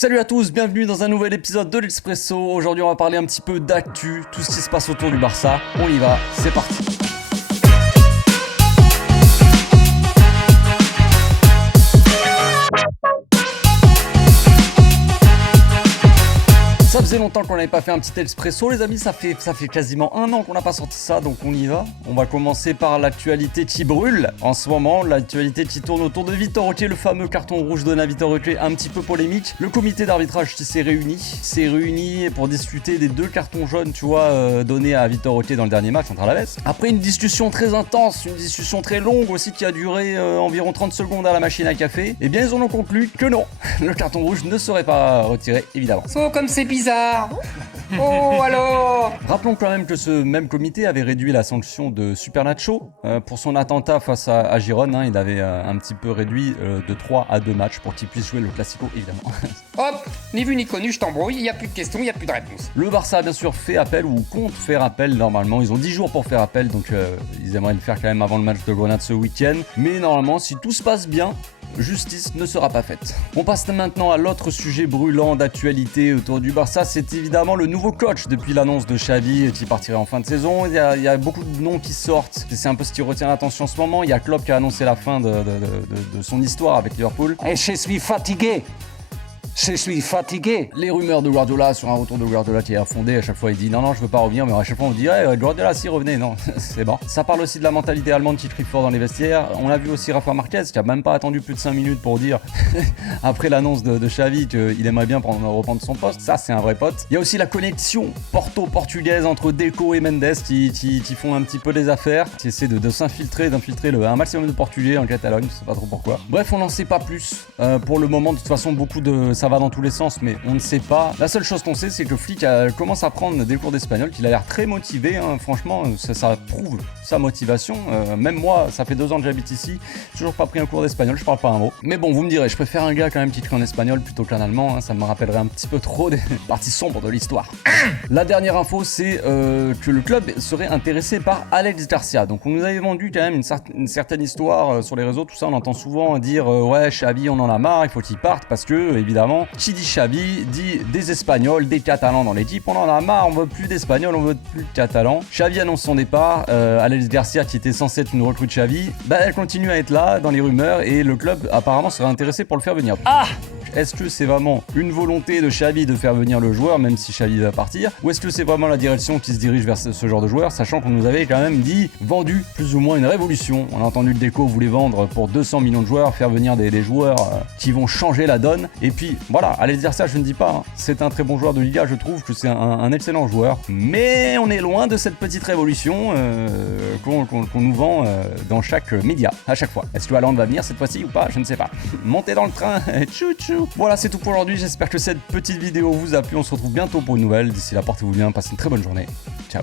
Salut à tous, bienvenue dans un nouvel épisode de l'Expresso. Aujourd'hui on va parler un petit peu d'actu, tout ce qui se passe autour du Barça. On y va, c'est parti. Ça faisait longtemps qu'on n'avait pas fait un petit Expresso les amis, ça fait quasiment un an qu'on n'a pas sorti ça, donc on y va. On va commencer par l'actualité qui brûle en ce moment, l'actualité qui tourne autour de Vitor Roque, le fameux carton rouge donné à Vitor Roque, un petit peu polémique. Le comité d'arbitrage qui s'est réuni pour discuter des deux cartons jaunes, tu vois, donnés à Vitor Roque dans le dernier match contre Alaves. Après une discussion très intense, une discussion très longue aussi qui a duré environ 30 secondes à la machine à café, et bien ils en ont conclu que non, le carton rouge ne serait pas retiré évidemment. Oh, comme c'est bizarre. Oh, alors. Rappelons quand même que ce même comité avait réduit la sanction de Supernacho pour son attentat face à Girone. Il avait un petit peu réduit de 3 à 2 matchs pour qu'il puisse jouer le Classico, évidemment. Hop, ni vu ni connu, je t'embrouille, il n'y a plus de questions, il n'y a plus de réponse. Le Barça a bien sûr fait appel ou compte faire appel normalement. Ils ont 10 jours pour faire appel, donc ils aimeraient le faire quand même avant le match de Grenade ce week-end. Mais normalement, si tout se passe bien, justice ne sera pas faite. On passe maintenant à l'autre sujet brûlant d'actualité autour du Barça, c'est évidemment le nouveau coach depuis l'annonce de Xavi qui partirait en fin de saison. Il y a beaucoup de noms qui sortent, c'est un peu ce qui retient l'attention en ce moment. Il y a Klopp qui a annoncé la fin de son histoire avec Liverpool. Et je suis fatigué. Je suis fatigué. Les rumeurs de Guardiola sur un retour de Guardiola qui est fondé, à chaque fois il dit non je veux pas revenir, mais à chaque fois on dit Guardiola si revenez, non c'est bon. Ça parle aussi de la mentalité allemande qui crie fort dans les vestiaires. On a vu aussi Rafa Marquez qui a même pas attendu plus de 5 minutes pour dire après l'annonce de Xavi qu'il aimerait bien reprendre son poste. Ça c'est un vrai pote. Il y a aussi la connexion porto-portugaise entre Deco et Mendes qui font un petit peu les affaires, qui essaient d'infiltrer un maximum de portugais en Catalogne, je sais pas trop pourquoi. Bref, on n'en sait pas plus pour le moment. De toute façon ça va dans tous les sens, mais on ne sait pas. La seule chose qu'on sait, c'est que le flic commence à prendre des cours d'espagnol, qu'il a l'air très motivé, franchement, ça prouve sa motivation. Même moi, ça fait 2 ans que j'habite ici, j'ai toujours pas pris un cours d'espagnol, je parle pas un mot. Mais bon, vous me direz, je préfère un gars quand même qui crie en espagnol plutôt qu'un allemand, ça me rappellerait un petit peu trop des parties sombres de l'histoire. La dernière info, c'est que le club serait intéressé par Alex Garcia. Donc on nous avait vendu quand même une certaine histoire sur les réseaux, tout ça, on entend souvent dire ouais, Xavi, on en a marre, il faut qu'il parte, parce que, évidemment, qui dit Xavi dit des Espagnols, des Catalans dans l'équipe. On en a marre, on veut plus d'Espagnols, on veut plus de Catalans. Xavi annonce son départ. Alex Garcia, qui était censé être une recrue de Xavi, elle continue à être là dans les rumeurs et le club apparemment serait intéressé pour le faire venir. Ah! Est-ce que c'est vraiment une volonté de Xavi de faire venir le joueur, même si Xavi va partir, ou est-ce que c'est vraiment la direction qui se dirige vers ce genre de joueur, sachant qu'on nous avait quand même dit vendu plus ou moins une révolution. On a entendu le Déco voulait vendre pour 200 millions de joueurs, faire venir des joueurs qui vont changer la donne. Et puis voilà, Alex Garcia, je ne dis pas, c'est un très bon joueur de Liga, je trouve que c'est un excellent joueur, mais on est loin de cette petite révolution qu'on nous vend dans chaque média à chaque fois. Est-ce que Haaland va venir cette fois-ci ou pas? Je ne sais pas. Montez dans le train, tchou. Voilà, c'est tout pour aujourd'hui. J'espère que cette petite vidéo vous a plu. On se retrouve bientôt pour une nouvelle. D'ici là, portez-vous bien, passez une très bonne journée. Ciao.